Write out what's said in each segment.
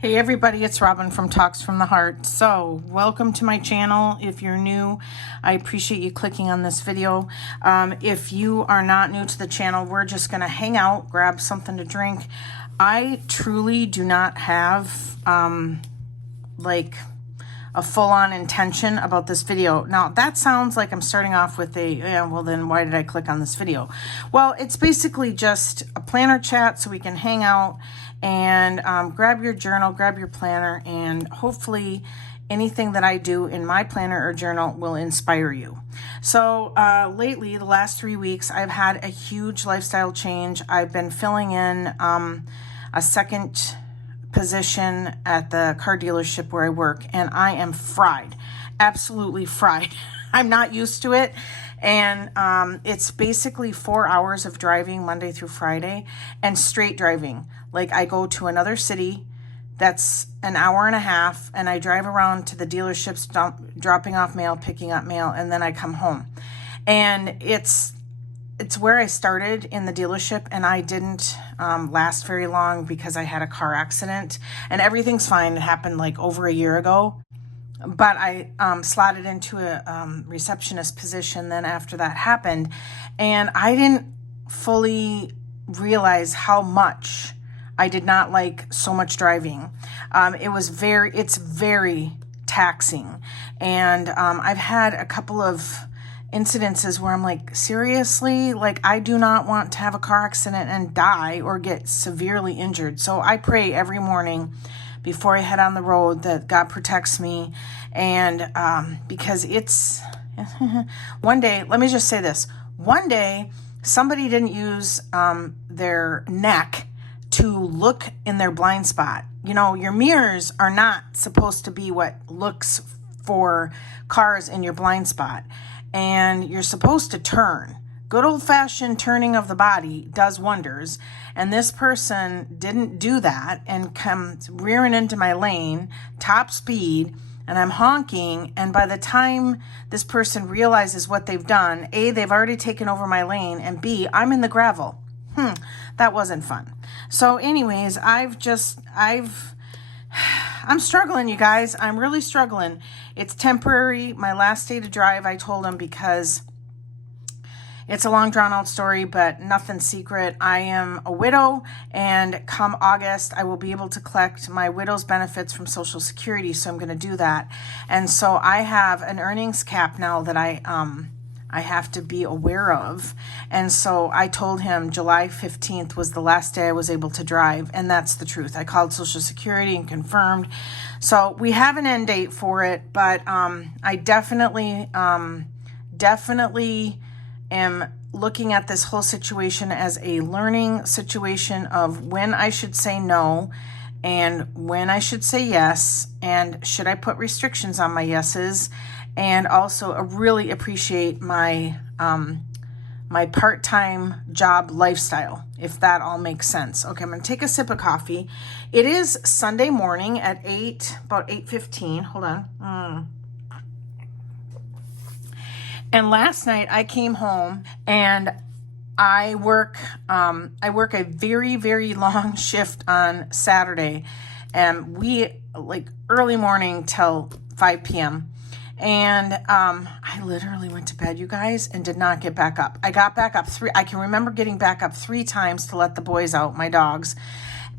Hey everybody, it's Robin from Talks from the Heart. So welcome to my channel. If you're new, I appreciate you clicking on this video. If you are not new to the channel, we're just gonna hang out, grab something to drink. I truly do not have like a full-on intention about this video. Now that sounds like I'm starting off with a, yeah, well then why did I click on this video? Well, it's basically just a planner chat so we can hang out and grab your journal, grab your planner, and hopefully anything that I do in my planner or journal will inspire you. So lately, the last 3 weeks, I've had a huge lifestyle change. I've been filling in a second position at the car dealership where I work, and I am fried, absolutely fried. I'm not used to it. And it's basically 4 hours of driving Monday through Friday and straight driving. Like I go to another city that's an hour and a half and I drive around to the dealerships, dropping off mail, picking up mail, and then I come home. And it's where I started in the dealership, and I didn't last very long because I had a car accident, and everything's fine. It happened like over a year ago. But I slotted into a receptionist position then after that happened, and I didn't fully realize how much I did not like so much driving. It's very taxing, and I've had a couple of incidences where I'm like, seriously, like I do not want to have a car accident and die or get severely injured. So I pray every morning before I head on the road that God protects me. And because it's one day, let me just say this, one day somebody didn't use their neck to look in their blind spot. You know, your mirrors are not supposed to be what looks for cars in your blind spot, and you're supposed to turn. Good old-fashioned turning of the body does wonders, and this person didn't do that and comes rearing into my lane, top speed, and I'm honking, and by the time this person realizes what they've done, A, they've already taken over my lane, and B, I'm in the gravel. That wasn't fun. So anyways, I'm struggling, you guys. I'm really struggling. It's temporary. My last day to drive, I told him, because it's a long drawn out story, but nothing secret. I am a widow, and come August, I will be able to collect my widow's benefits from Social Security. So I'm going to do that. And so I have an earnings cap now that I have to be aware of. And so I told him July 15th was the last day I was able to drive. And that's the truth. I called Social Security and confirmed. So we have an end date for it, but I definitely am looking at this whole situation as a learning situation of when I should say no and when I should say yes, and should I put restrictions on my yeses. And also I really appreciate my my part-time job lifestyle, if that all makes sense. Okay, I'm gonna take a sip of coffee. It is Sunday morning at about 8:15. Hold on. And last night I came home and I work a very, very long shift on Saturday, and we like early morning till 5 p.m. And I literally went to bed, you guys, and did not get back up. I got back up I can remember getting back up 3 times to let the boys out, my dogs.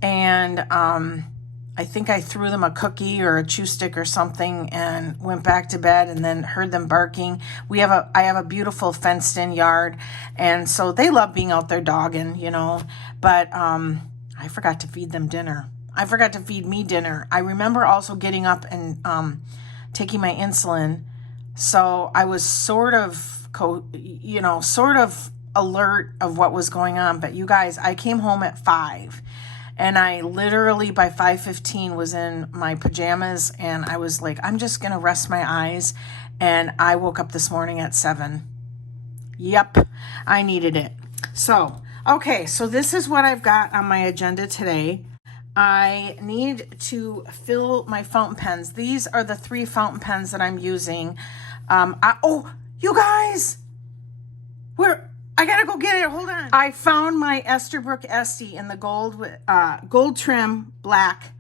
And I think I threw them a cookie or a chew stick or something and went back to bed, and then heard them barking. I have a beautiful fenced in yard, and so they love being out there dogging, you know, but I forgot to feed them dinner. I forgot to feed me dinner. I remember also getting up and taking my insulin. So I was sort of alert of what was going on. But you guys, I came home at 5, and I literally by 5:15 was in my pajamas, and I was like, I'm just going to rest my eyes. And I woke up this morning at 7. Yep, I needed it. So, okay, so this is what I've got on my agenda today. I need to fill my fountain pens. These are the 3 fountain pens that I'm using. You guys, I gotta go get it. Hold on. I found my Esterbrook Esty in the gold trim black.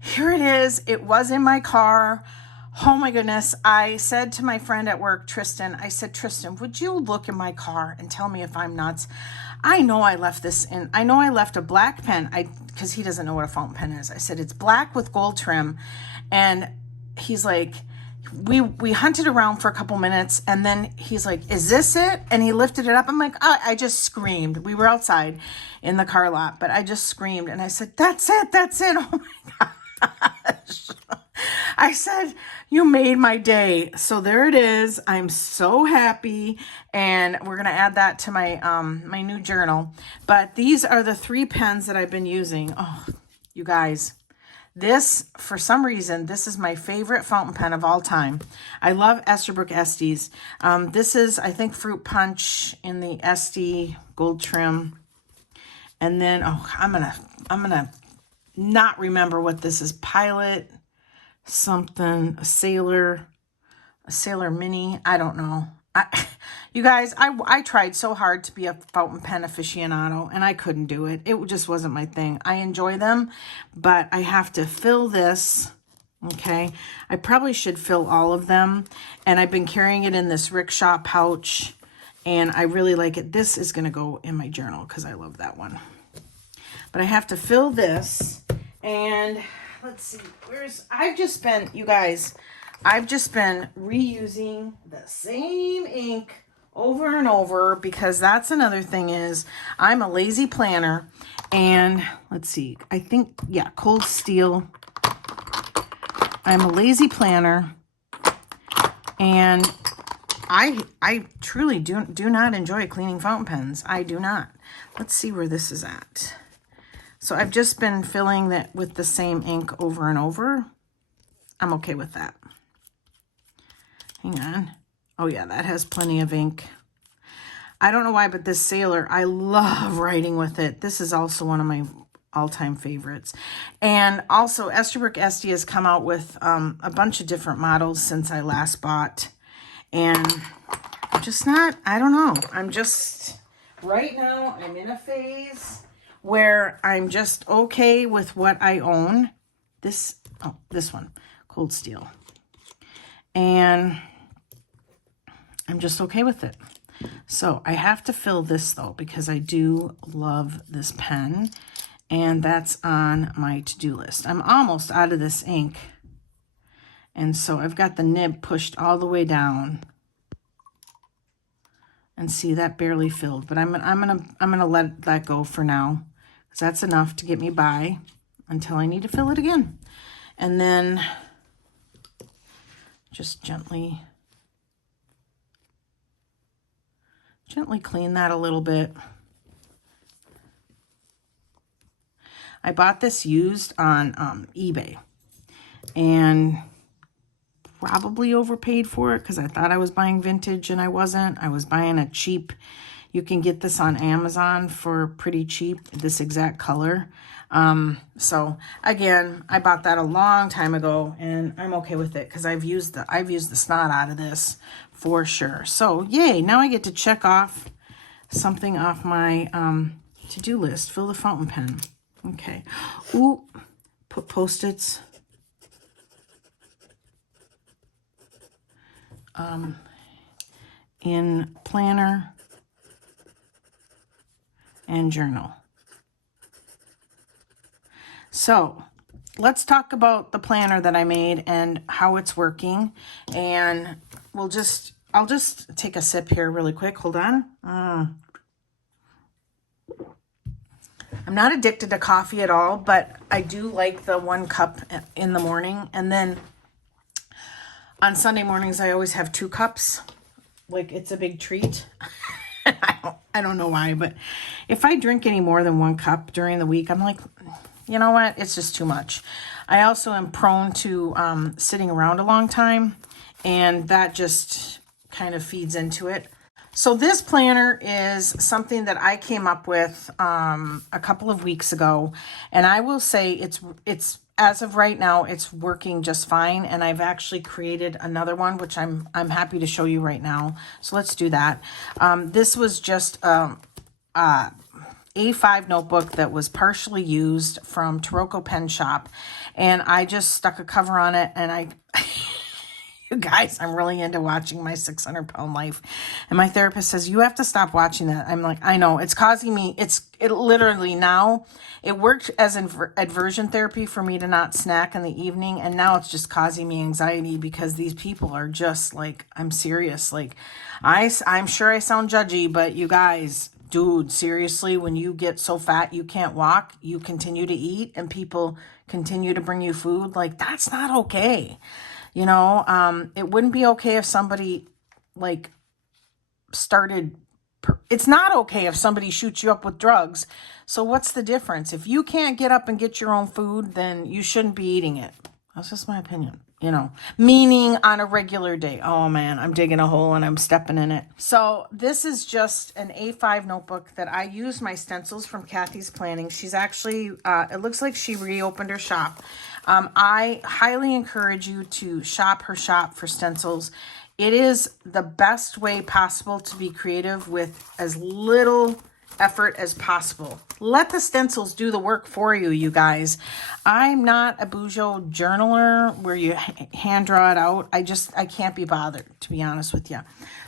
here it is. It was in my car. Oh my goodness. I said to my friend at work, Tristan, I said, Tristan, would you look in my car and tell me if I'm nuts? I know I left this in. I know I left a black pen. Because he doesn't know what a fountain pen is. I said, it's black with gold trim. And he's like, we hunted around for a couple minutes, and then he's like, is this it? And he lifted it up. I'm like, oh, I just screamed. We were outside in the car lot, but I just screamed, and I said, that's it. Oh my gosh. I said, you made my day. So there it is. I'm so happy. And we're going to add that to my, my new journal. But these are the 3 pens that I've been using. Oh, you guys, this, for some reason, this is my favorite fountain pen of all time. I love Esterbrook Estes. This is, I think, Fruit Punch in the Esty gold trim. And then, oh, I'm gonna not remember what this is. Pilot something, a sailor mini. I don't know. You guys, I tried so hard to be a fountain pen aficionado, and I couldn't do it. It just wasn't my thing. I enjoy them, but I have to fill this. Okay, I probably should fill all of them, and I've been carrying it in this rickshaw pouch, and I really like it. This is going to go in my journal because I love that one. But I have to fill this, and let's see, I've just been reusing the same ink over and over, because that's another thing is I'm a lazy planner. And let's see, I think, yeah, Cold Steel. I'm a lazy planner, and I truly do not enjoy cleaning fountain pens. I do not. Let's see where this is at. So I've just been filling that with the same ink over and over. I'm okay with that. Hang on. Oh yeah, that has plenty of ink. I don't know why, but this Sailor, I love writing with it. This is also one of my all-time favorites. And also, Esterbrook Esty has come out with a bunch of different models since I last bought. And I'm just not, I don't know. I'm just, right now, I'm in a phase where I'm just okay with what I own. This one, Cold Steel. And I'm just okay with it. So I have to fill this though, because I do love this pen, and that's on my to-do list. I'm almost out of this ink. And so I've got the nib pushed all the way down. And see, that barely filled, but I'm gonna let that go for now, because that's enough to get me by until I need to fill it again. And then just gently clean that a little bit. I bought this used on eBay, and probably overpaid for it because I thought I was buying vintage, and I wasn't. I was buying a cheap. You can get this on Amazon for pretty cheap, this exact color. So again, I bought that a long time ago, and I'm okay with it because I've used the snot out of this for sure. So yay, now I get to check off something off my to-do list. Fill the fountain pen. Okay. Ooh, put Post-its. In planner and journal. So let's talk about the planner that I made and how it's working. And I'll just take a sip here really quick. Hold on. I'm not addicted to coffee at all, but I do like the 1 cup in the morning. And then on Sunday mornings, I always have 2 cups. Like, it's a big treat. I don't know why, but if I drink any more than 1 cup during the week, I'm like, you know what? It's just too much. I also am prone to sitting around a long time, and that just kind of feeds into it. So this planner is something that I came up with a couple of weeks ago, and I will say it's as of right now, it's working just fine. And I've actually created another one, which I'm happy to show you right now. So let's do that. This was just 8 A5 notebook that was partially used from Taroko Pen Shop, and I just stuck a cover on it, and I you guys, I'm really into watching My 600-Pound Life. And my therapist says, you have to stop watching that. I'm like, I know, it's causing me, it literally now, it worked as an aversion therapy for me to not snack in the evening. And now it's just causing me anxiety because these people are just like, I'm serious. Like, I'm sure I sound judgy, but you guys, dude, seriously, when you get so fat you can't walk, you continue to eat and people continue to bring you food. Like, that's not okay. You know, it wouldn't be okay if somebody like it's not okay if somebody shoots you up with drugs. So what's the difference? If you can't get up and get your own food, then you shouldn't be eating it. That's just my opinion, you know, meaning on a regular day. Oh man, I'm digging a hole and I'm stepping in it. So this is just an A5 notebook that I use my stencils from Kathie's Planning. She's actually, it looks like she reopened her shop. I highly encourage you to shop her shop for stencils. It is the best way possible to be creative with as little effort as possible. Let the stencils do the work for you, you guys. I'm not a Bujo journaler where you hand draw it out. I can't be bothered, to be honest with you.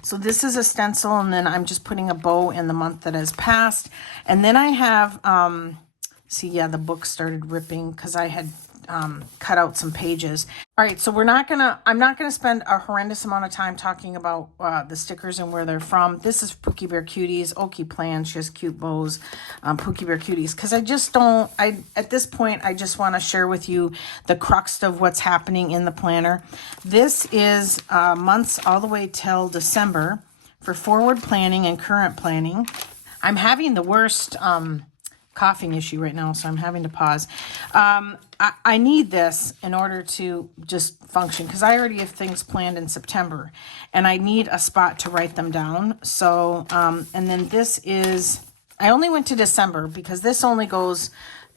So this is a stencil, and then I'm just putting a bow in the month that has passed. And then I have, see, yeah, the book started ripping because I had cut out some pages. All right, so I'm not gonna spend a horrendous amount of time talking about the stickers and where they're from. This is Pookie Bear Cuties. Oki plans, she has cute bows. Pookie Bear Cuties, because at this point I just want to share with you the crux of what's happening in the planner. This is months all the way till December for forward planning and current planning. I'm having the worst coughing issue right now, so I'm having to pause. I need this in order to just function because I already have things planned in September and I need a spot to write them down. So, and then this is, I only went to December because this only goes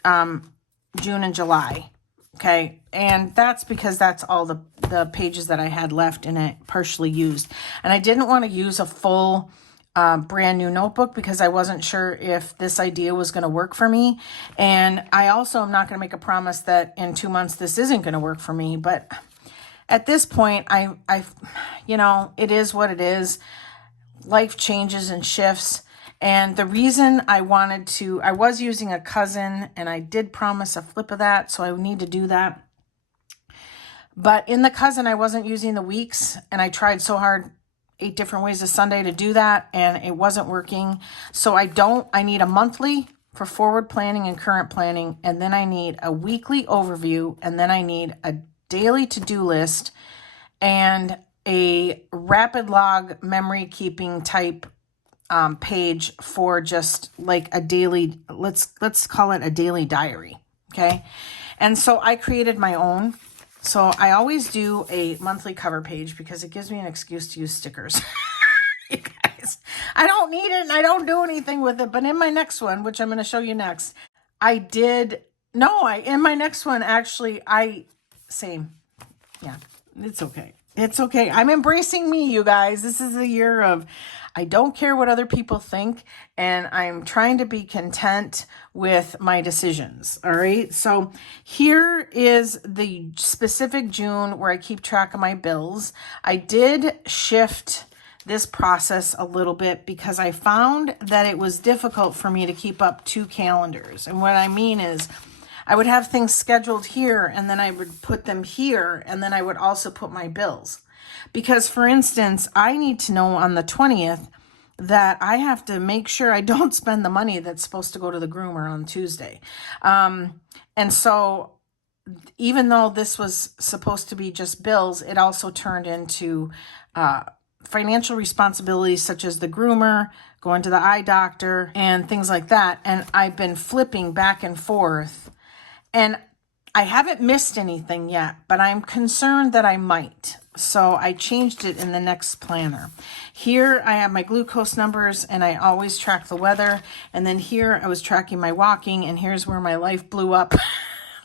June and July. Okay. And that's because that's all the pages that I had left in it partially used. And I didn't want to use a full brand new notebook because I wasn't sure if this idea was going to work for me. And I also am not going to make a promise that in 2 months this isn't going to work for me. But at this point, I you know, it is what it is. Life changes and shifts. And the reason I was using a cousin and I did promise a flip of that. So I need to do that. But in the cousin, I wasn't using the weeks and I tried so hard 8 different ways of Sunday to do that, and it wasn't working. So I need a monthly for forward planning and current planning, and then I need a weekly overview, and then I need a daily to-do list and a rapid log memory keeping type page for just like a daily, let's call it a daily diary, okay? And so I created my own. So I always do a monthly cover page because it gives me an excuse to use stickers. You guys, I don't need it and I don't do anything with it. But in my next one, which I'm going to show you next, in my next one, actually, same. Yeah, it's okay. It's okay. I'm embracing me, you guys. This is the year of I don't care what other people think, and I'm trying to be content with my decisions, all right? So here is the specific June where I keep track of my bills. I did shift this process a little bit because I found that it was difficult for me to keep up 2 calendars. And what I mean is I would have things scheduled here, and then I would put them here, and then I would also put my bills. Because, for instance, I need to know on the 20th that I have to make sure I don't spend the money that's supposed to go to the groomer on Tuesday. And so even though this was supposed to be just bills, it also turned into financial responsibilities such as the groomer, going to the eye doctor, and things like that. And I've been flipping back and forth. And I haven't missed anything yet, but I'm concerned that I might. So I changed it in the next planner. Here I have my glucose numbers and I always track the weather. And then here I was tracking my walking, and here's where my life blew up,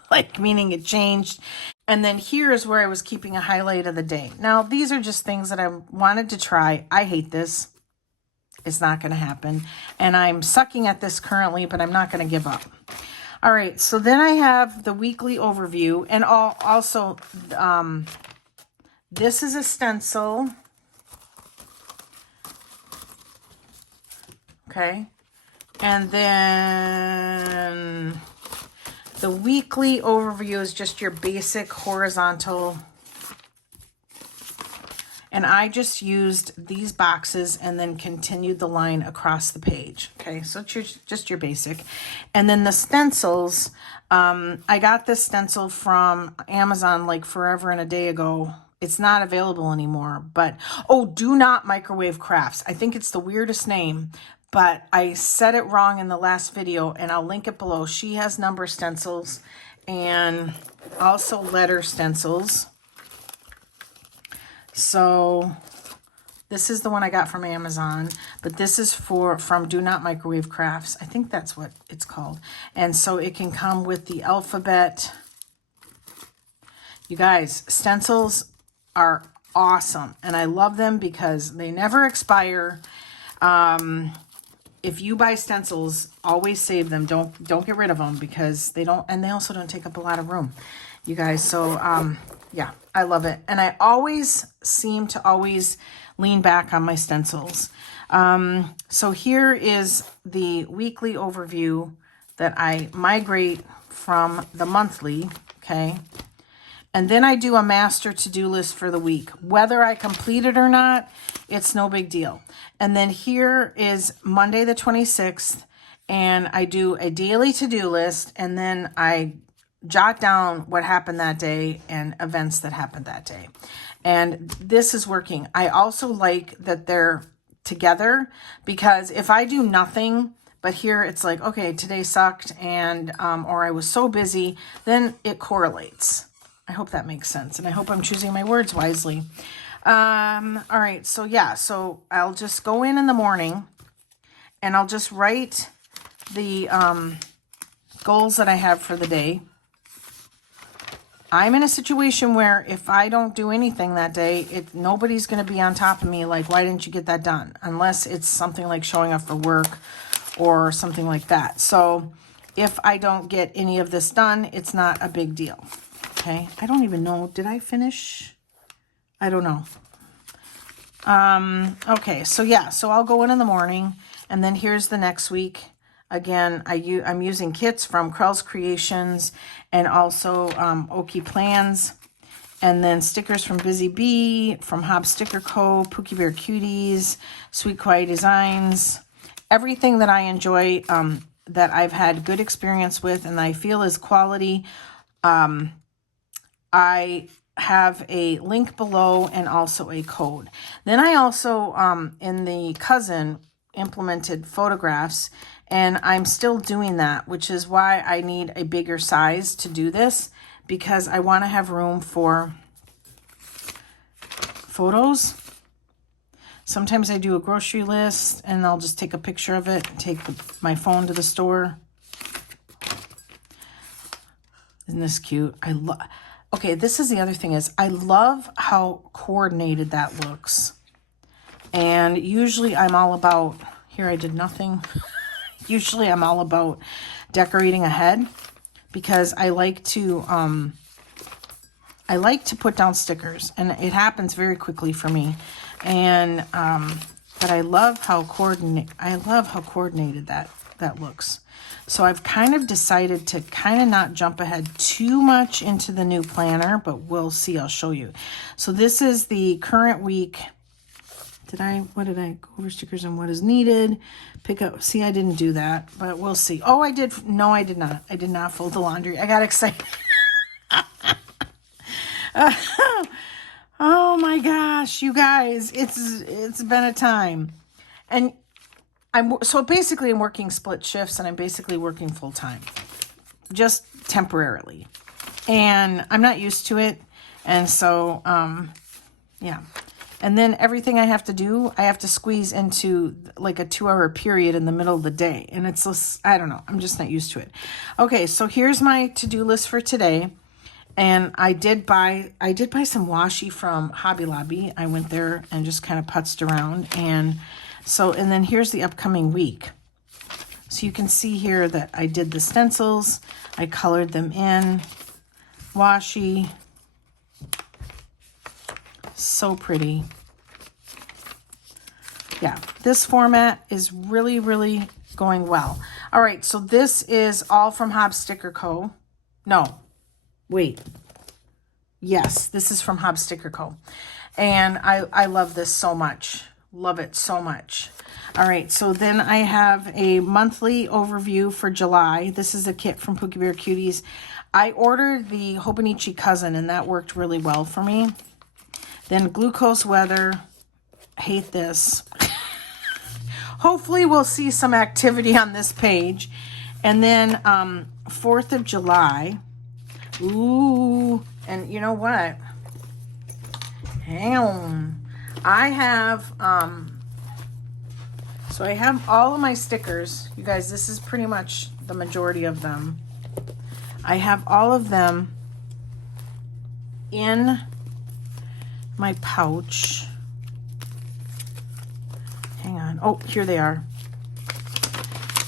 like meaning it changed. And then here is where I was keeping a highlight of the day. Now, these are just things that I wanted to try. I hate this. It's not going to happen. And I'm sucking at this currently, but I'm not going to give up. All right, so then I have the weekly overview, and also this is a stencil. Okay, and then the weekly overview is just your basic horizontal. And I just used these boxes and then continued the line across the page. Okay, so it's just your basic. And then the stencils, I got this stencil from Amazon like forever and a day ago. It's not available anymore, but, oh, Do Not Microwave Crafts. I think it's the weirdest name, but I said it wrong in the last video, and I'll link it below. She has number stencils and also letter stencils. So this is the one I got from Amazon, but this is from Do Not Microwave Crafts. I think that's what it's called. And so it can come with the alphabet. You guys, stencils are awesome, and I love them because they never expire. If you buy stencils, always save them. Don't get rid of them because they don't, and they also don't take up a lot of room, you guys. So yeah, I love it. And I always seem to always lean back on my stencils. So here is the weekly overview that I migrate from the monthly, okay? And then I do a master to-do list for the week. Whether I complete it or not, it's no big deal. And then here is Monday the 26th, and I do a daily to-do list, and then I jot down what happened that day and events that happened that day. And this is working. I also like that they're together, because if I do nothing, but here it's like, okay, today sucked, and or I was so busy, then it correlates. I hope that makes sense, and I hope I'm choosing my words wisely. All right, so yeah, so I'll just go in the morning, and I'll just write the goals that I have for the day. I'm in a situation where if I don't do anything that day, nobody's going to be on top of me like, why didn't you get that done? Unless it's something like showing up for work or something like that. So if I don't get any of this done, it's not a big deal. Okay, I don't even know. Did I finish? I don't know. Okay, so yeah, so I'll go in the morning, and then here's the next week. Again, I'm using kits from Krels Creations and also Oki Plans, and then stickers from Busy Bee, from Hobbs Sticker Co, Pookie Bear Cuties, Sweet Quiet Designs, everything that I enjoy, that I've had good experience with and I feel is quality. I have a link below and also a code. Then I also, in the cousin, implemented photographs, and I'm still doing that, which is why I need a bigger size to do this, because I want to have room for photos. Sometimes I do a grocery list and I'll just take a picture of it and take my phone to the store. Isn't this cute? Okay, this is the other thing is I love how coordinated that looks. And usually I'm all about, here I did nothing. Usually I'm all about decorating ahead, because I like to put down stickers, and it happens very quickly for me. And but I love how coordinated that looks. So I've kind of decided to kind of not jump ahead too much into the new planner, but we'll see. I'll show you. So this is the current week. What did I go over stickers and what is needed? Pick up. See, I didn't do that, but we'll see. Oh, I did. No, I did not. I did not fold the laundry. I got excited. Oh my gosh, you guys, it's been a time. And I'm working split shifts, and I'm basically working full time, just temporarily. And I'm not used to it. And so, yeah. And then everything I have to do, I have to squeeze into like a 2-hour period in the middle of the day. And it's just, I don't know, I'm just not used to it. Okay, so here's my to-do list for today. And I did buy some washi from Hobby Lobby. I went there and just kind of putzed around. And So, and then here's the upcoming week. So you can see here that I did the stencils. I colored them in. Washi. So pretty. Yeah, this format is really, really going well. All right, so this is all from Hobbs Sticker Co. No, wait. Yes, this is from Hobbs Sticker Co. And I love this so much. Love it so much. All right, so then I have a monthly overview for July. This is a kit from Pookie Bear Cuties. I ordered the Hobonichi Cousin, and that worked really well for me. Then Glucose Weather. Hate this. Hopefully we'll see some activity on this page. And then 4th of July. Ooh, and you know what? Hang on. I have, so I have all of my stickers. You guys, this is pretty much the majority of them. I have all of them in my pouch. Hang on. Oh, here they are.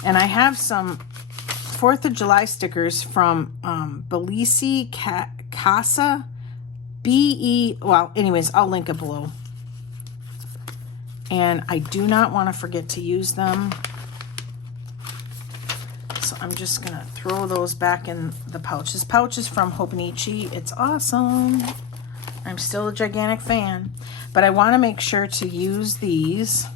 And I have some 4th of July stickers from Belisi Casa. Well, anyways, I'll link it below. And I do not want to forget to use them. So I'm just going to throw those back in the pouch. This pouch is from Hobonichi. It's awesome. I'm still a gigantic fan. But I want to make sure to use these.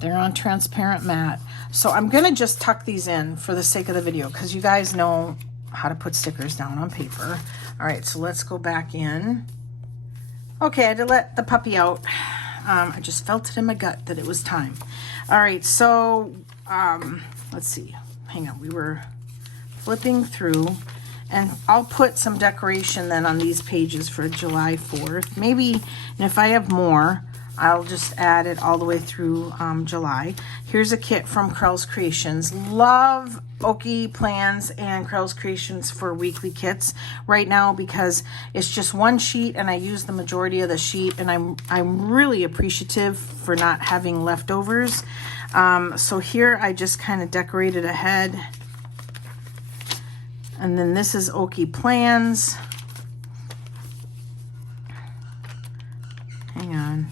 They're on transparent matte. So I'm going to just tuck these in for the sake of the video, because you guys know how to put stickers down on paper. All right, so let's go back in. Okay, I had to let the puppy out. I just felt it in my gut that it was time. All right, so let's see. Hang on, we were flipping through, and I'll put some decoration then on these pages for July 4th. Maybe, and if I have more, I'll just add it all the way through July. Here's a kit from Krels Creations. Love Oki plans and Krels Creations for weekly kits right now, because it's just one sheet and I use the majority of the sheet, and I'm really appreciative for not having leftovers. So here I just kind of decorated ahead. And then this is Oki plans. Hang on.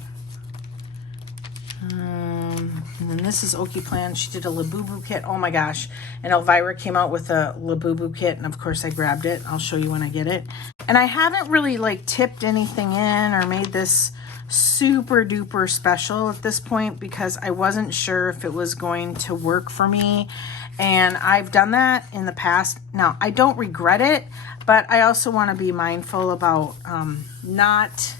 And then this is Oki Plan. She did a Labubu kit. Oh my gosh. And Elvira came out with a Labubu kit. And of course I grabbed it. I'll show you when I get it. And I haven't really like tipped anything in or made this super duper special at this point, because I wasn't sure if it was going to work for me. And I've done that in the past. Now, I don't regret it, but I also want to be mindful about not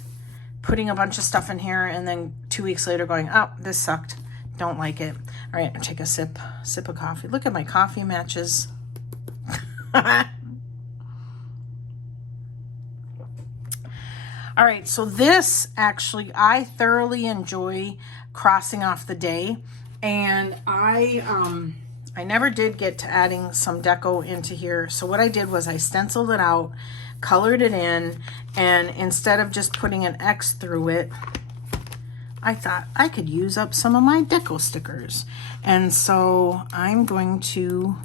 putting a bunch of stuff in here and then 2 weeks later going, oh, this sucked. Don't like it. All right, I'll take a sip of coffee. Look at my coffee matches. All right, so this actually, I thoroughly enjoy crossing off the day. And I never did get to adding some deco into here. So what I did was I stenciled it out, colored it in, and instead of just putting an X through it, I thought I could use up some of my deco stickers. And so I'm going to,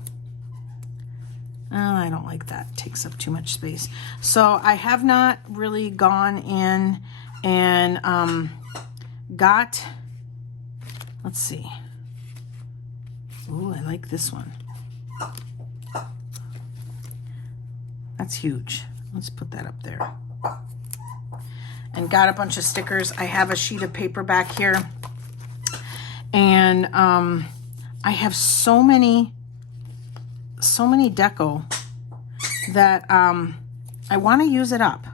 I don't like that. It takes up too much space. So I have not really gone in and got, let's see. Ooh, I like this one. That's huge. Let's put that up there. And got a bunch of stickers. I have a sheet of paper back here. And I have so many deco that I want to use it up.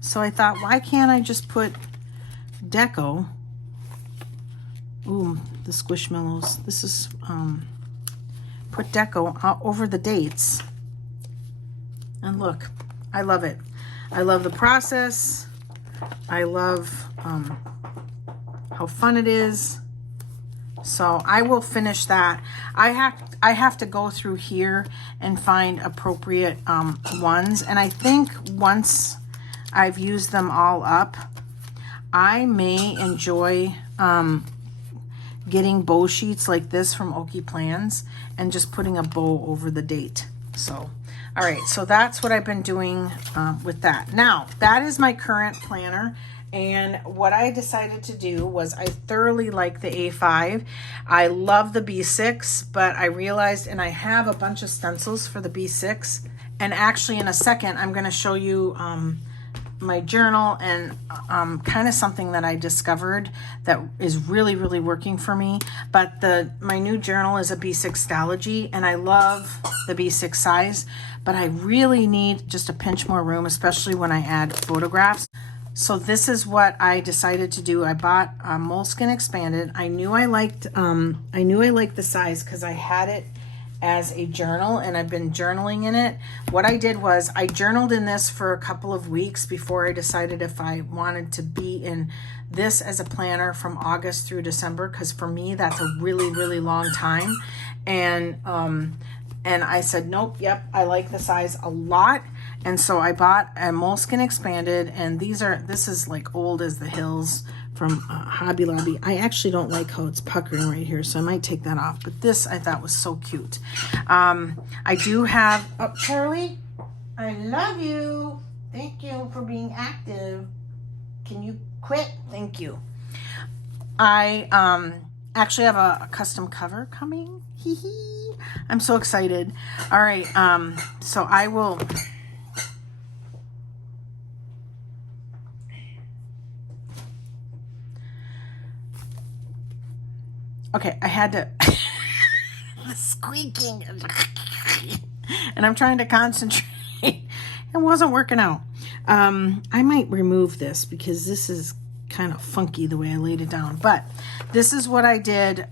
So I thought, why can't I just put deco? Ooh, the Squishmallows. This is, put deco over the dates. And look, I love it. I love the process. I love how fun it is. So I will finish that. I have to go through here and find appropriate ones. And I think once I've used them all up, I may enjoy getting bow sheets like this from Okie Plans and just putting a bow over the date. So, all right, so that's what I've been doing with that. Now, that is my current planner. And what I decided to do was I thoroughly like the A5. I love the B6, but I realized, and I have a bunch of stencils for the B6. And actually in a second, I'm going to show you my journal and kind of something that I discovered that is really, really working for me. But my new journal is a B6 Stalogy, and I love the B6 size, but I really need just a pinch more room, especially when I add photographs. So this is what I decided to do. I bought a Moleskine Expanded. I knew I liked the size because I had it as a journal and I've been journaling in it. What I did was I journaled in this for a couple of weeks before I decided if I wanted to be in this as a planner from August through December, because for me that's a really, really long time. And I said, nope, yep, I like the size a lot. And so I bought a Moleskine Expanded, and this is like old as the hills from Hobby Lobby. I actually don't like how it's puckering right here, so I might take that off. But this I thought was so cute. I do have, oh, Charlie, I love you. Thank you for being active. Can you quit? Thank you. I actually have a custom cover coming. Hee hee. I'm so excited. All right, so I will... Okay, I had to... the squeaking. And I'm trying to concentrate. It wasn't working out. I might remove this because this is kind of funky the way I laid it down. But this is what I did.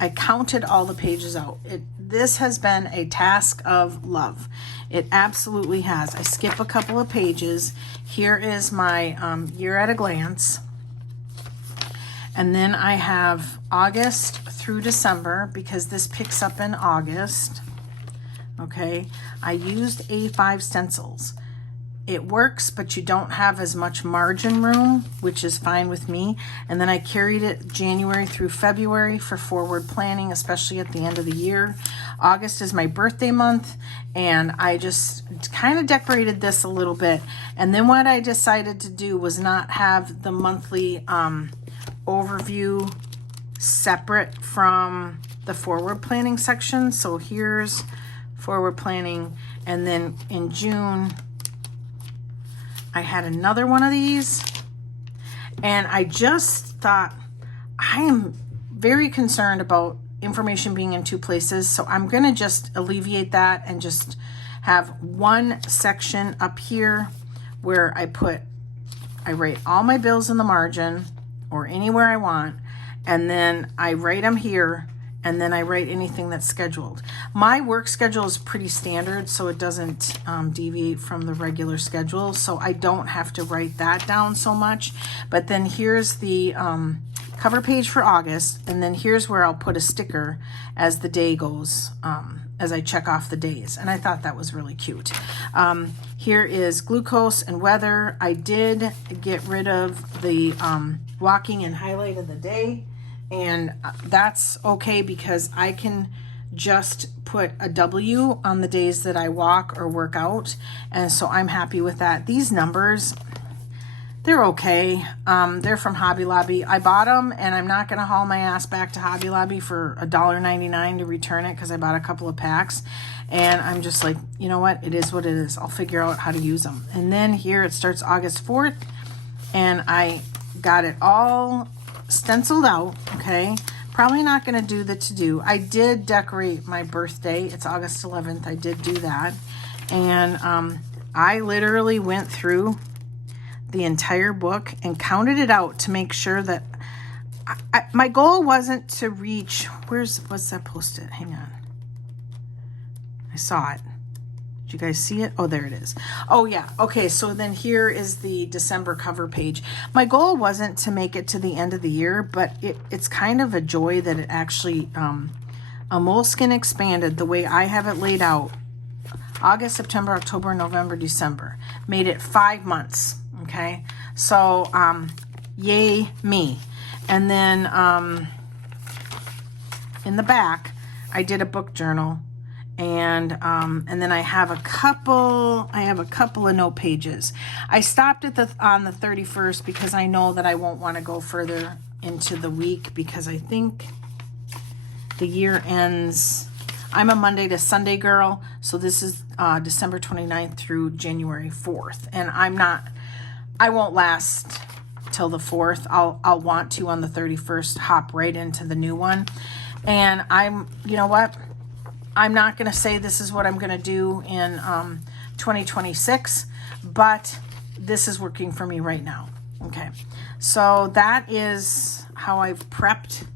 I counted all the pages out. This has been a task of love. It absolutely has. I skip a couple of pages. Here is my year at a glance. And then I have August through December because this picks up in August. Okay, I used A5 stencils. It works, but you don't have as much margin room, which is fine with me. And then I carried it January through February for forward planning, especially at the end of the year. August is my birthday month, and I just kind of decorated this a little bit. And then what I decided to do was not have the monthly overview separate from the forward planning section. So here's forward planning, and then in June I had another one of these, and I just thought I am very concerned about information being in two places, so I'm gonna just alleviate that and just have one section up here where I write all my bills in the margin or anywhere I want, and then I write them here, and then I write anything that's scheduled. My work schedule is pretty standard, so it doesn't deviate from the regular schedule, so I don't have to write that down so much. But then here's the cover page for August, and then here's where I'll put a sticker as the day goes, as I check off the days, and I thought that was really cute. Here is glucose and weather. I did get rid of the walking and highlight of the day, and that's okay because I can just put a W on the days that I walk or work out, and so I'm happy with that. These numbers, they're okay. They're from Hobby Lobby. I bought them, and I'm not going to haul my ass back to Hobby Lobby for $1.99 to return it because I bought a couple of packs. And I'm just like, you know what? It is what it is. I'll figure out how to use them. And then here it starts August 4th, and I got it all stenciled out, okay? Probably not going to do the to-do. I did decorate my birthday. It's August 11th. I did do that. And I literally went through the entire book and counted it out to make sure that my goal wasn't to reach, what's that posted? Hang on. I saw it. Did you guys see it? Oh, there it is. Oh yeah. Okay. So then here is the December cover page. My goal wasn't to make it to the end of the year, but it's kind of a joy that it actually, a Moleskine Expanded, the way I have it laid out, August, September, October, November, December, made it 5 months. Okay. So, yay me. And then in the back, I did a book journal, and then I have a couple of note pages. I stopped at on the 31st because I know that I won't want to go further into the week, because I think the year ends. I'm a Monday to Sunday girl, so this is December 29th through January 4th, and I won't last till the 4th. I'll want to on the 31st hop right into the new one. And you know what? I'm not going to say this is what I'm going to do in 2026, but this is working for me right now. Okay. So that is how I've prepped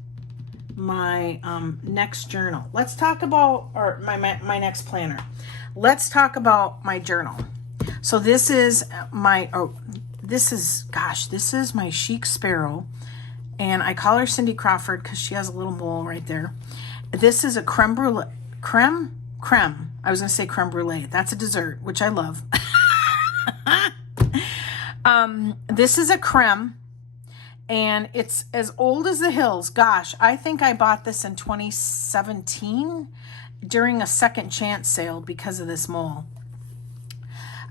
my next journal. Let's talk about, or my next planner. Let's talk about my journal. So this is my, this is my Chic Sparrow, and I call her Cindy Crawford because she has a little mole right there. This is a creme brulee. Creme? I was going to say creme brulee. That's a dessert, which I love. This is a creme, and it's as old as the hills. Gosh, I think I bought this in 2017 during a second chance sale because of this mole.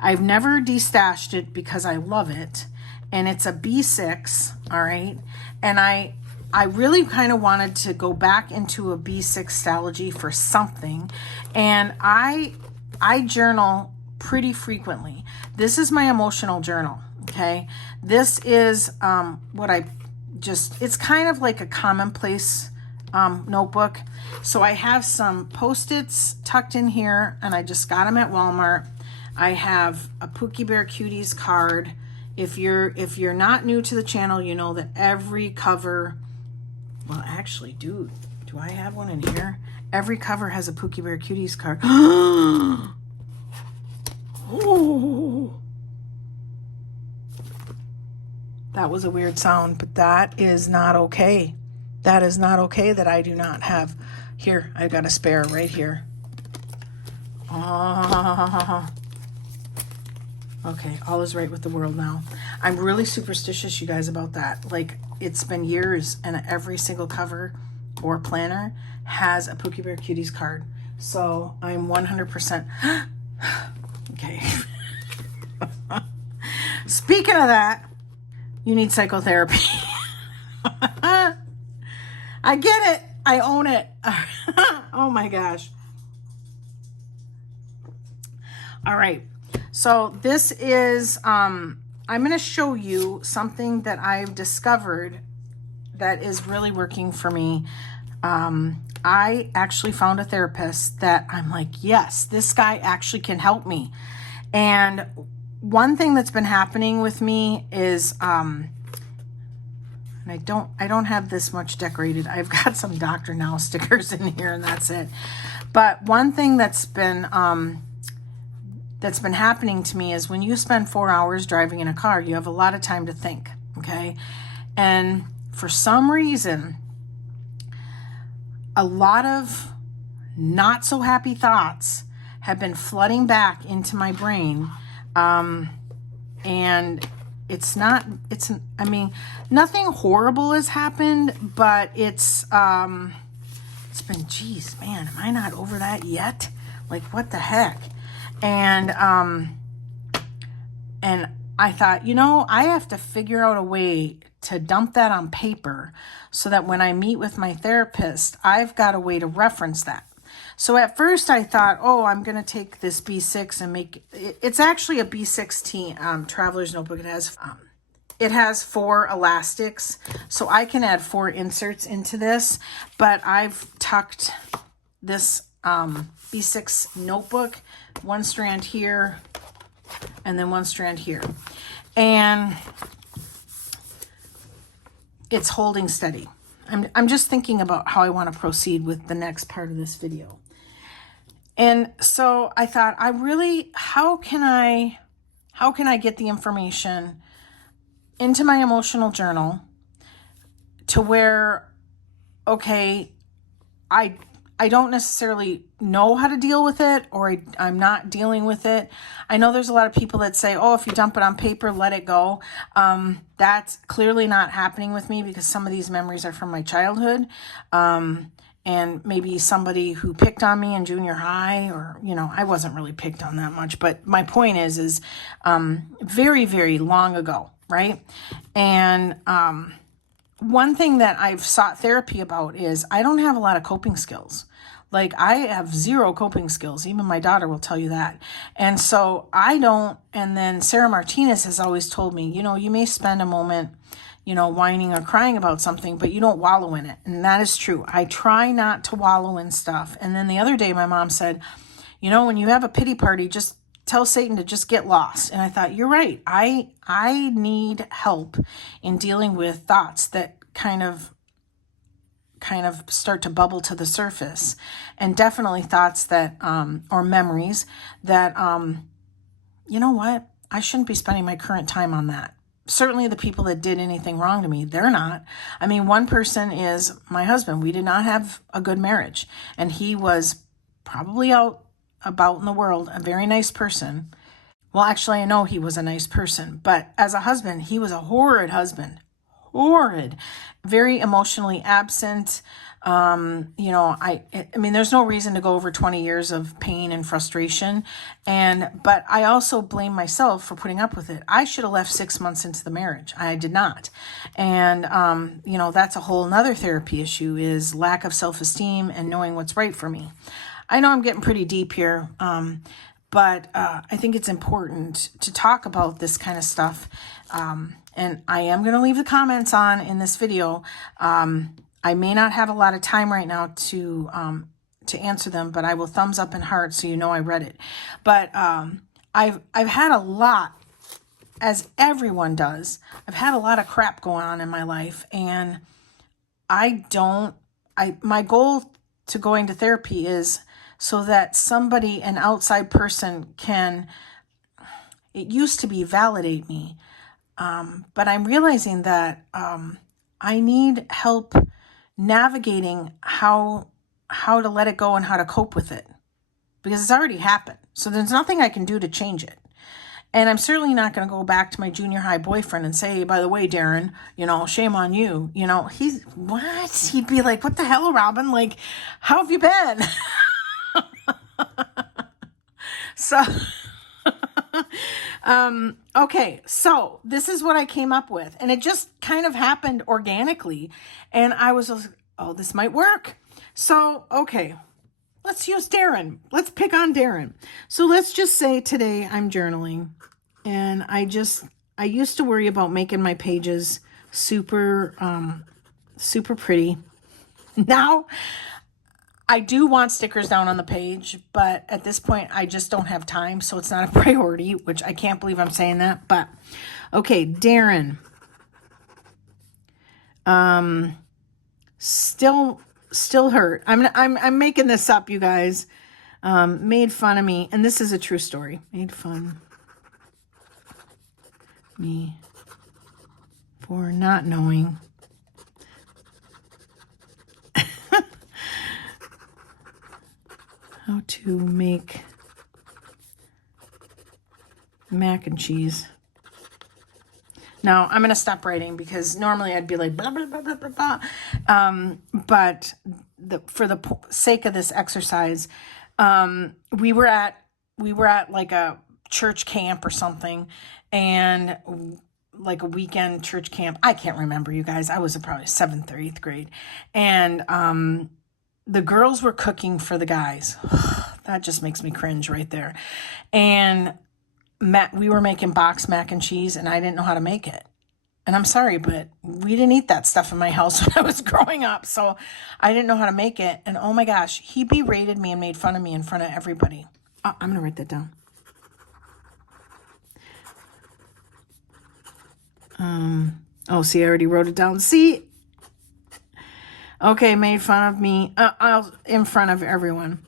I've never destashed it because I love it, and it's a B6, all right? And I really kind of wanted to go back into a B6 stalogy for something, and I journal pretty frequently. This is my emotional journal, okay? This is it's kind of like a commonplace notebook. So I have some Post-its tucked in here, and I just got them at Walmart. I have a Pookie Bear Cuties card. If you're not new to the channel, you know that every cover, well, actually, do I have one in here? Every cover has a Pookie Bear Cuties card. Oh, that was a weird sound, but that is not okay. That is not okay that I do not have. Here, I got a spare right here. Okay, all is right with the world now. I'm really superstitious, you guys, about that. Like, it's been years, and every single cover or planner has a Pookie Bear Cuties card. So I'm 100%. Okay. Speaking of that, you need psychotherapy. I get it. I own it. Oh my gosh. All right. So this is, I'm going to show you something that I've discovered that is really working for me. I actually found a therapist that I'm like, yes, this guy actually can help me. And one thing that's been happening with me is, and I don't have this much decorated. I've got some Dr. Now stickers in here, and that's it. But one thing that's been happening to me is when you spend 4 hours driving in a car, you have a lot of time to think, okay? And for some reason, a lot of not so happy thoughts have been flooding back into my brain. And I mean, nothing horrible has happened, but it's been, geez, man, am I not over that yet? Like, what the heck? And I thought, I have to figure out a way to dump that on paper so that when I meet with my therapist, I've got a way to reference that. So at first I thought, oh, I'm going to take this B6 and make it's actually a B16 traveler's notebook. It has 4 elastics, so I can add 4 inserts into this, but I've tucked this B6 notebook, 1 strand here, and then 1 strand here. And it's holding steady. I'm just thinking about how I want to proceed with the next part of this video. And so I thought, how can I get the information into my emotional journal to where, okay, I I don't necessarily know how to deal with it, or I'm not dealing with it. I know there's a lot of people that say, oh, if you dump it on paper, let it go. That's clearly not happening with me, because some of these memories are from my childhood. And maybe somebody who picked on me in junior high, or, you know, I wasn't really picked on that much. But my point is very, very long ago, right? And one thing that I've sought therapy about is I don't have a lot of coping skills. Like, I have zero coping skills. Even my daughter will tell you that. And so I don't. And then Sarah Martinez has always told me, you know, you may spend a moment, you know, whining or crying about something, but you don't wallow in it. And that is true. I try not to wallow in stuff. And then the other day, my mom said, you know, when you have a pity party, just tell Satan to just get lost. And I thought, you're right. I need help in dealing with thoughts that kind of start to bubble to the surface, and definitely thoughts that, or memories that, you know what, I shouldn't be spending my current time on that. Certainly the people that did anything wrong to me, they're not. I mean, one person is my husband. We did not have a good marriage, and he was probably out about in the world, a very nice person. Well, actually, I know he was a nice person, but as a husband, he was a horrid husband. Horrid, very emotionally absent. You know, I mean, there's no reason to go over 20 years of pain and frustration. But I also blame myself for putting up with it. I should have left 6 months into the marriage. I did not. And, you know, that's a whole nother therapy issue, is lack of self-esteem and knowing what's right for me. I know I'm getting pretty deep here. But I think it's important to talk about this kind of stuff. And I am going to leave the comments on in this video. I may not have a lot of time right now to answer them, but I will thumbs up and heart so you know I read it. But I've had a lot, as everyone does. I've had a lot of crap going on in my life, and my goal to going to therapy is so that somebody, an outside person, can, it used to be validate me. But I'm realizing that I need help navigating how to let it go and how to cope with it, because it's already happened. So there's nothing I can do to change it. And I'm certainly not going to go back to my junior high boyfriend and say, hey, by the way, Darren, you know, shame on you. You know, he'd be like, what the hell, Robin? Like, how have you been? So, okay, so this is what I came up with, and it just kind of happened organically, and I was like, oh, this might work. So, okay, let's use Darren. Let's pick on Darren. So let's just say today I'm journaling, and I used to worry about making my pages super pretty. Now, I do want stickers down on the page, but at this point, I just don't have time, so it's not a priority, which I can't believe I'm saying that. But, okay, Darren. Still hurt. I'm making this up, you guys. Made fun of me, and this is a true story. Made fun of me for not knowing how to make mac and cheese. Now, I'm going to stop writing, because normally I'd be like, blah, blah, blah, blah, blah, blah. But for the sake of this exercise, we were at like a church camp or something, and like a weekend church camp. I can't remember, you guys. I was probably 7th or 8th grade. And the girls were cooking for the guys. That just makes me cringe right there. And we were making box mac and cheese, and I didn't know how to make it. And I'm sorry, but we didn't eat that stuff in my house when I was growing up. So I didn't know how to make it. And oh my gosh, he berated me and made fun of me in front of everybody. Oh, I'm going to write that down. Oh, see, I already wrote it down. See? Okay, made fun of me in front of everyone.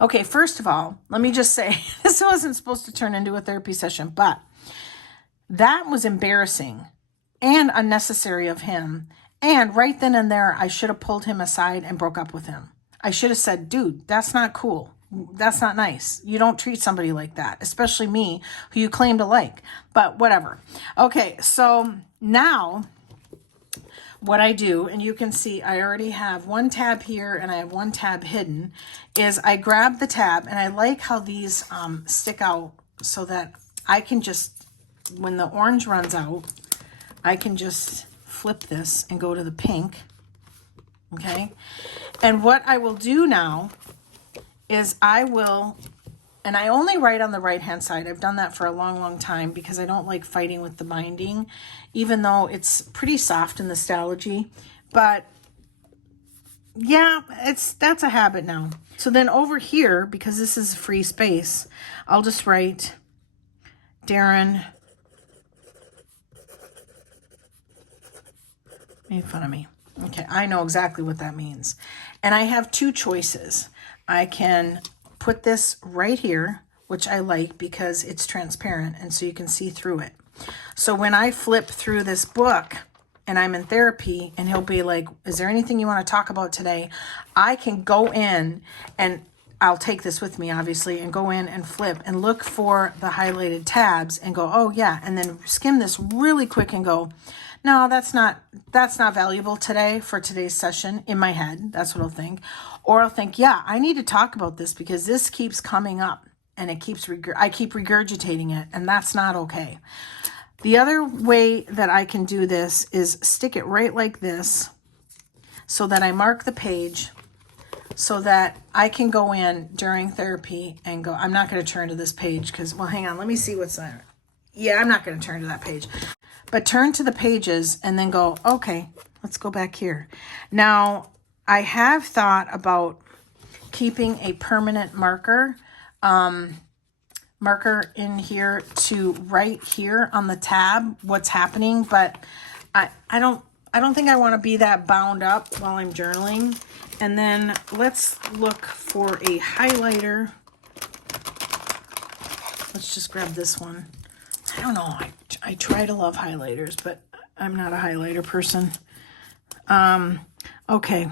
Okay, first of all, let me just say, this wasn't supposed to turn into a therapy session, but that was embarrassing and unnecessary of him. And right then and there, I should have pulled him aside and broke up with him. I should have said, dude, that's not cool. That's not nice. You don't treat somebody like that, especially me, who you claim to like. But whatever. Okay, so now what I do, and you can see I already have one tab here and I have one tab hidden, is I grab the tab, and I like how these stick out so that I can just, when the orange runs out, I can just flip this and go to the pink. Okay, and what I will do now is I will, and I only write on the right hand side. I've done that for a long time because I don't like fighting with the binding, even though it's pretty soft in the Stalogy. But yeah, that's a habit now. So then over here, because this is free space, I'll just write Darren made fun of me. Okay, I know exactly what that means. And I have two choices. I can put this right here, which I like because it's transparent and so you can see through it. So when I flip through this book and I'm in therapy and he'll be like, is there anything you want to talk about today? I can go in, and I'll take this with me obviously, and go in and flip and look for the highlighted tabs and go, oh yeah, and then skim this really quick and go, no, that's not valuable today for today's session. In my head, that's what I'll think. Or I'll think, yeah, I need to talk about this because this keeps coming up and I keep regurgitating it, and that's not okay. The other way that I can do this is stick it right like this so that I mark the page so that I can go in during therapy and go, I'm not going to turn to this page because, well, hang on, let me see what's there. Yeah, I'm not going to turn to that page. But turn to the pages and then go, okay, let's go back here. Now, I have thought about keeping a permanent marker in here to write here on the tab what's happening, but I don't think I want to be that bound up while I'm journaling. And then let's look for a highlighter. Let's just grab this one. I don't know. I try to love highlighters, but I'm not a highlighter person. Okay.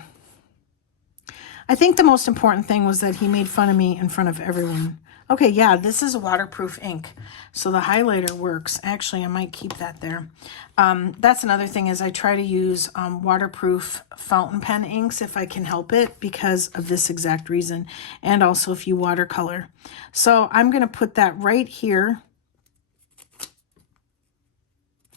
I think the most important thing was that he made fun of me in front of everyone. Okay, yeah, this is a waterproof ink, so the highlighter works. Actually, I might keep that there. That's another thing, is I try to use waterproof fountain pen inks if I can help it, because of this exact reason, and also if you watercolor. So I'm going to put that right here.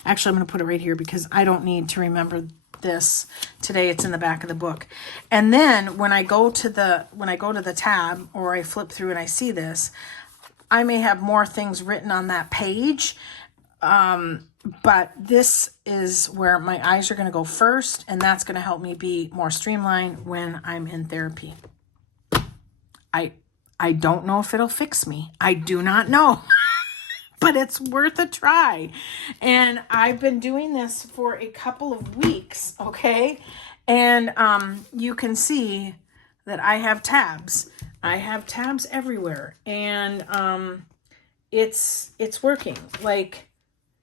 Actually, I'm going to put it right here because I don't need to remember this today. It's in the back of the book. And then when I go to the tab, or I flip through and I see this, I may have more things written on that page. But this is where my eyes are going to go first, and that's going to help me be more streamlined when I'm in therapy. I don't know if it'll fix me. I do not know. But it's worth a try. And I've been doing this for a couple of weeks, okay? And you can see that I have tabs. I have tabs everywhere. And it's working. Like,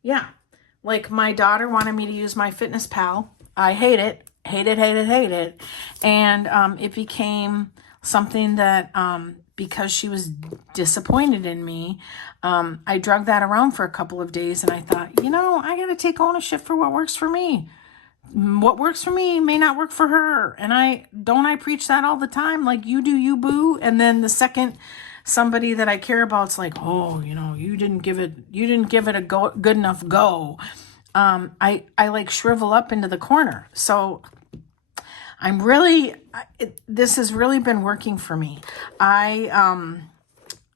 yeah. Like, my daughter wanted me to use my Fitness Pal. I hate it. Hate it, hate it, hate it. And it became something that, because she was disappointed in me, I drug that around for a couple of days, and I thought, you know, I got to take ownership for what works for me. What works for me may not work for her. And I preach that all the time, like, you do you, boo. And then the second somebody that I care about's like, oh, you know, you didn't give it a good enough go. I like shrivel up into the corner. So this has really been working for me.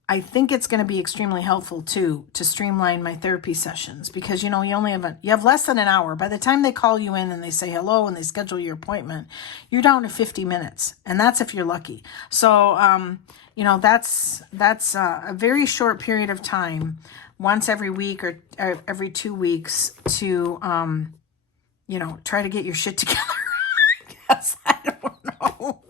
I think it's going to be extremely helpful too, to streamline my therapy sessions, because, you know, you have less than an hour. By the time they call you in and they say hello and they schedule your appointment, you're down to 50 minutes, and that's if you're lucky. So, you know, that's a very short period of time, once every week or every 2 weeks, to, you know, try to get your shit together. Yes, I don't know.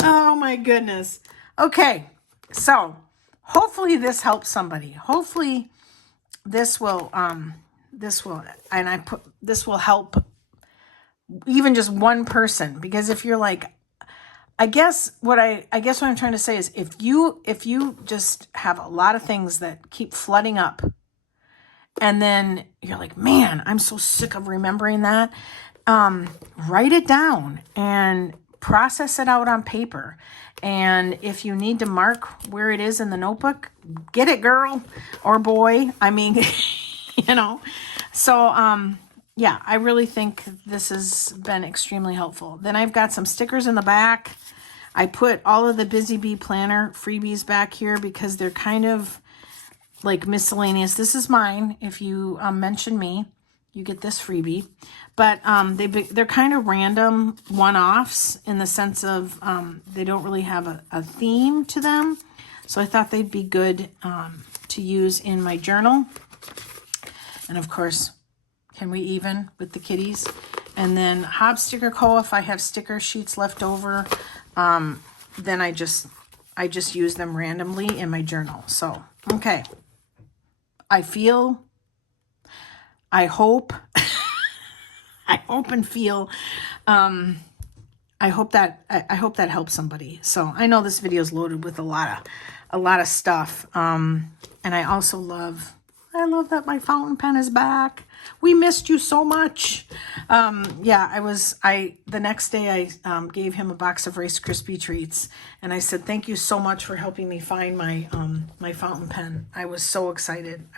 Oh my goodness. Okay, so hopefully this helps somebody. Hopefully this will help even just one person, because if you're like, I guess what I'm trying to say is if you just have a lot of things that keep flooding up, and then you're like, man, I'm so sick of remembering that, write it down and process it out on paper. And if you need to mark where it is in the notebook, get it, girl or boy. I mean, you know. So yeah, I really think this has been extremely helpful. Then I've got some stickers in the back. I put all of the Busy Bee Planner freebies back here because they're kind of like miscellaneous. This is mine. If you mention me, you get this freebie. But they're kind of random one-offs in the sense of they don't really have a theme to them. So I thought they'd be good to use in my journal. And of course, can we even with the kitties? And then Hobbs Sticker Co. If I have sticker sheets left over, then I just use them randomly in my journal. So, okay. I hope and feel, I hope that helps somebody. So I know this video is loaded with a lot of stuff. And I also love that my fountain pen is back. We missed you so much. Yeah, the next day I gave him a box of Rice Krispie treats, and I said, thank you so much for helping me find my my fountain pen. I was so excited.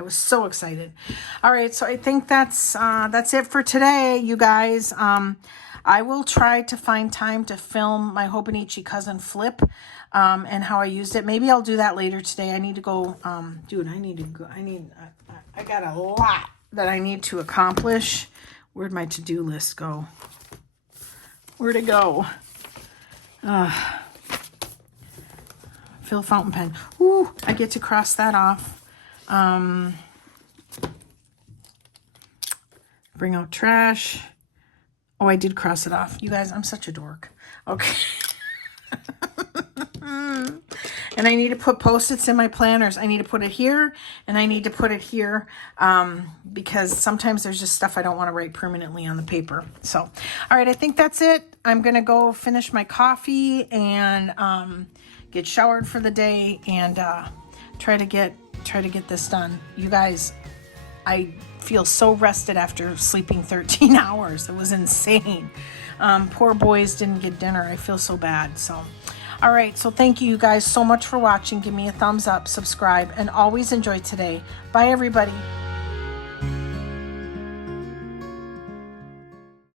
All right, so I think that's it for today, you guys. I will try to find time to film my Hobonichi cousin flip and how I used it. Maybe I'll do that later today. I need to go, dude, I got a lot that I need to accomplish. Where'd my to-do list go? Where'd it go? Fill fountain pen. Ooh, I get to cross that off. Bring out trash. Oh, I did cross it off. You guys, I'm such a dork. Okay. And I need to put Post-its in my planners. I need to put it here, and I need to put it here because sometimes there's just stuff I don't want to write permanently on the paper. So, all right, I think that's it. I'm going to go finish my coffee and get showered for the day and try to get this done. You guys, I feel so rested after sleeping 13 hours. It was insane. Poor boys didn't get dinner. I feel so bad. So, all right. So thank you guys so much for watching. Give me a thumbs up, subscribe, and always enjoy today. Bye, everybody.